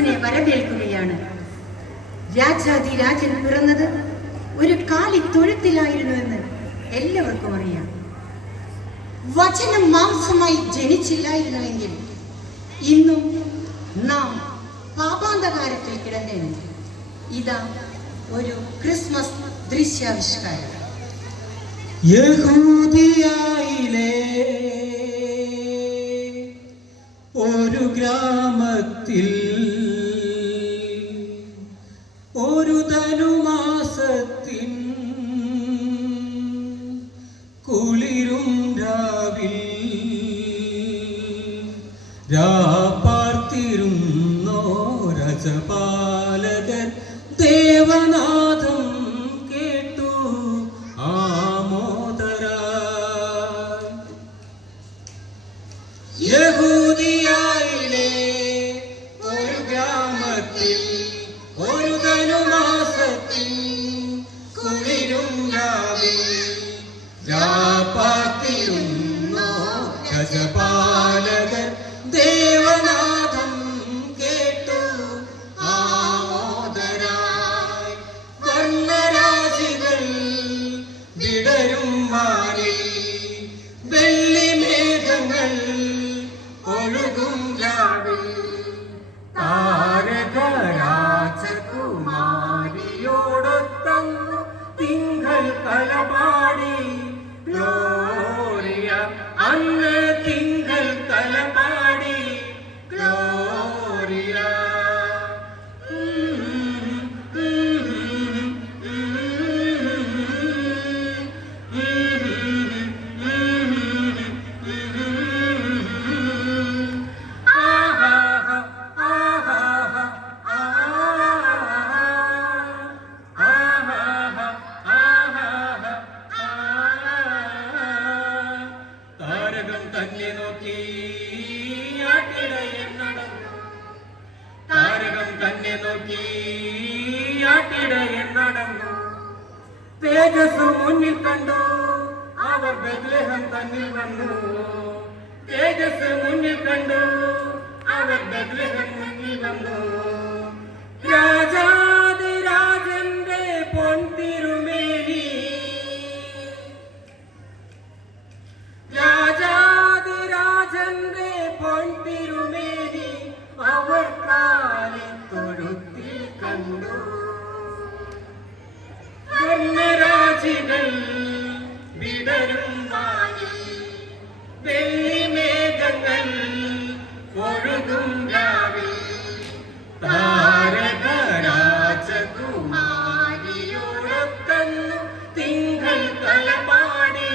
ക്രിസ്മസിനെ വരവേൽക്കുകയാണ്. രാജാതിരാജൻ പിറന്നത് ഒരു കാലിത്തൊഴുത്തിലായിരുന്നുവെന്ന് എല്ലാവർക്കും അറിയാം. വചനം മാംസമായി ജനിച്ചില്ലായിരുന്നുവെങ്കിൽ ഇന്നും നാം പാപാന്തകാരത്തിൽ കിടന്നേനെ. ഇതാ ഒരു ക്രിസ്മസ് ദൃശ്യാവിഷ്കാരം. യഹൂദിയയിലെ ഒരു ഗ്രാമത്തിൽ ഒരു ധനുമാസത്തിൻ കുളിരും രാവിൽ പാർത്തിരുന്നോ രജപാലകർ ദേവനാഥം കേട്ടു ആമോദരായി. യഹൂദിയയിലെ ഒരു ഗ്രാമത്തിൽ ഒരു ധനുമാസത്തിൽ കുളിരും രാവിൽ പാർത്തിരുന്നോ രജപാലകർ ദേവനാഥം കേട്ടു ആമോദരായി. വർണ്ണരാശികൾ വിടരും വാനിൽ വെള്ളിമേഘങ്ങൾ ഒഴുകും രാവിൽ താരകരാജകുമാരിയോടൊത്തങ്ങു തിങ്കൾ തലപാടി ഗ്ലോറിയ. അന്ന് തിങ്കൾ തലപാടി ഗ്ലോറിയ. താരകം തന്നെ നോക്കി ആട്ടിടയൻ നടന്നു. താരകം തന്നെ നോക്കി ആട്ടിടയൻ നടന്നു. തേജസ് മുന്നിൽ കണ്ടു അവർ ബെത്ലഹേം തന്നിൽ വന്നു. തേജസ് മുന്നിൽ കണ്ടു അവർ ബെത്ലഹേം മുന്നിൽ വന്നു. രാജാതിരാജന്റെ പൊൻതിരുമേനി, രാജാതിരാജന്റെ പൊൻതിരുമേനി അവർ കാലിത്തൊഴുത്തിൽ കണ്ടു. വർണ്ണരാജികൾ വിടരും വാനിൽ വെള്ളിമേഘങ്ങൾ ഒഴുകും രാവിൽ താരകരാജകുമാരിയോടൊത്തന്നു തിങ്കൾ തലപാടി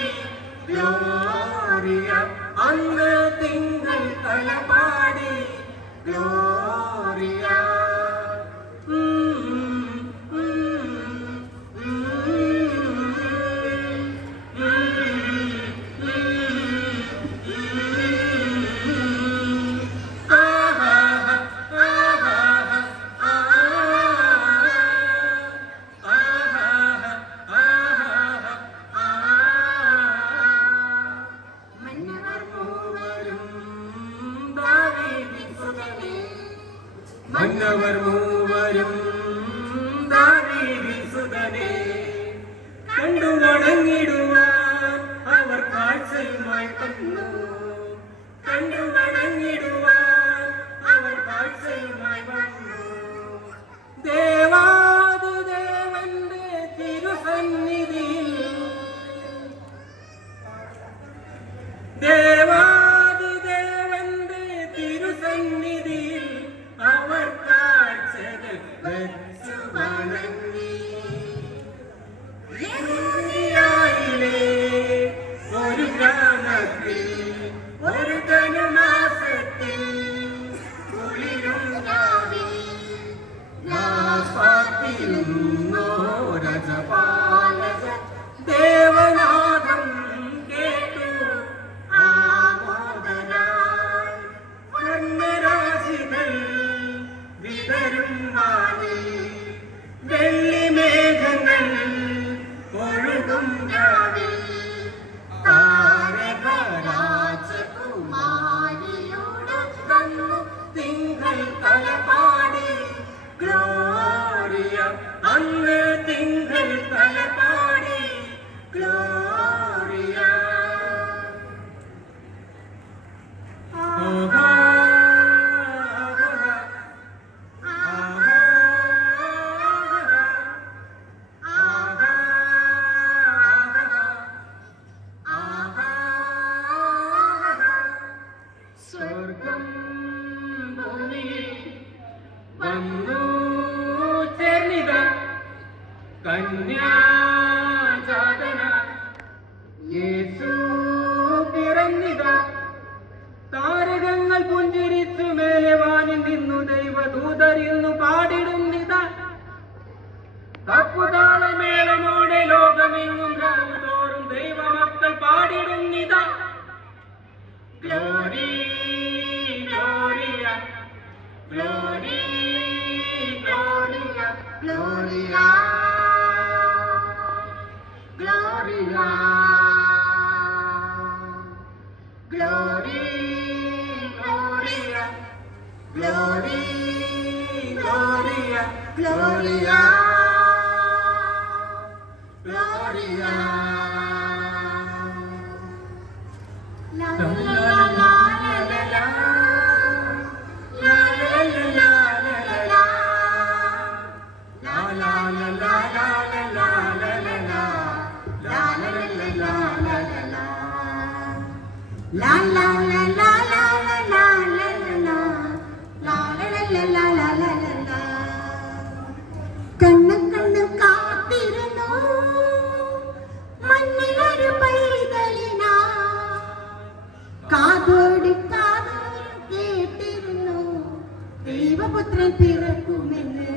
ഗ്ലോറിയ. അന്ന് തിങ്കൾ തലപാടി ഗ്ലോറിയ. മന്നവർ മൂവരും ദാവീദിൻ സുതനെ കണ്ടു വണങ്ങിടുവാൻ അവർ കാഴ്ചയുമായി വന്നു. കണ്ടു വണങ്ങിടുവാൻ അവർ കാഴ്ചയുമായി വന്നു. ദേവാദിദേവന്റെ തിരുസന്നിധിയിൽ ദേവാദിദേവന്റെ തിരുസന്നിധിയിൽ അവർ കാഴ്ചകൾ വെച്ചു വണങ്ങി. യഹൂദിയയിലെ ഒരു ഗ്രാമത്തിൽ ഒരു ധനുമാസത്തിൽ കുളിരും രാവിൽ പാർത്തിരുന്നോ രജപാലകർ ദേവനാഥം കേട്ടു ആമോദരായി. വർണ്ണരാശികൾ വിടരും വാനിൽ വെള്ളിമേഘങ്ങൾ ഒഴുകും രാവിൽ താരകരാജകുമാരിയോടൊത്തന്നു തിങ്കൾ തലപാടി ഗ്ലോറിയ അങ്ങ് തിങ്കൾ തലപാടി ഗ്ലോറിയ ആഹാ സ്വർഗം ഭൂമിയിൽ വന്നു ചേർന്നിത കന്യാജാതന യേശു പിറന്നിത താരകങ്ങൾ പുഞ്ചിരിച്ചു മേലെ വാനിൽ നിന്നു ദൈവദൂതരിന്നു പാടിടുന്നിത തപ്പുതാളമേളമോടെ ലോകമെങ്ങും രാവുതോറും ദൈവമക്കൾ പാടിടുന്നിത glory gloria glory gloria gloria gloria glory gloria glory gloria gloria gloria La la la la la la la la la la la la la la La la la la la la la la la la la la la la la la la. കണ്ണും കണ്ണും കാത്തിരുന്നു മണ്ണിലൊരു പൈതലിനാ കാതോട് കാതോരം കേട്ടിരുന്നു ദൈവപുത്രൻ പിറക്കുമെന്ന്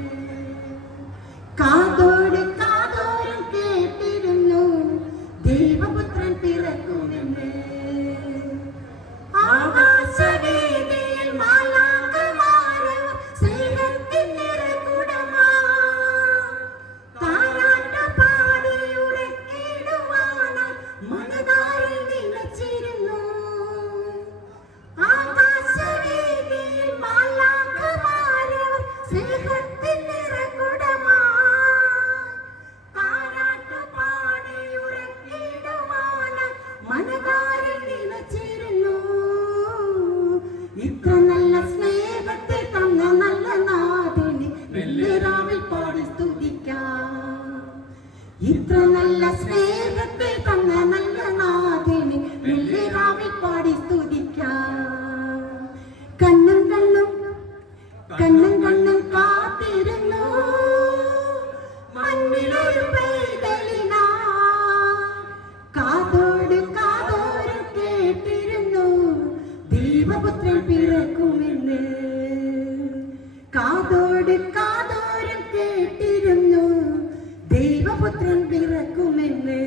കാതോട് കാതോരം കേട്ടിരുന്നു ദൈവപുത്രൻ പിറക്കുമെന്ന് ആകാശവേദിയിൽ മാലാഖമാരും സ്നേഹത്തിൻ നിറകുടമാ താരാട്ടുപാടി ഉറക്കിടുവാനായി മനതാരിൽ നിലച്ചിരുന്നു ആകാശവേദിയിൽ മാലാഖമാരും സ്നേഹത്തിൻ നിറകുടമാ താരാട്ടുപാടി ഉറക്കിടുവാനായി മനതാരിൽ നിലച്ചിരുന്നു ഇത്ര നല്ല സ്നേഹത്തെ തന്ന നല്ല നാഥനെ വെള്ളിരാവിൽ പാടി സ്തുതിക്കാം ഇത്ര നല്ല സ്നേഹത്തെ തന്ന നല്ല നാഥനെ വെള്ളിരാവിൽ പാടി സ്തുതിക്കാം കണ്ണും കണ്ണും കണ്ണും കണ്ണും കാത്തിരുന്നു മണ്ണിലൊരു പൈതലിനാ കാതോട് കാതോരം കേട്ടിരുന്നു ദൈവപുത്രൻ പിറക്കുമെന്ന് കാതോട് കാതോരം കേട്ടിരുന്നു ദൈവപുത്രൻ പിറക്കുമെന്ന്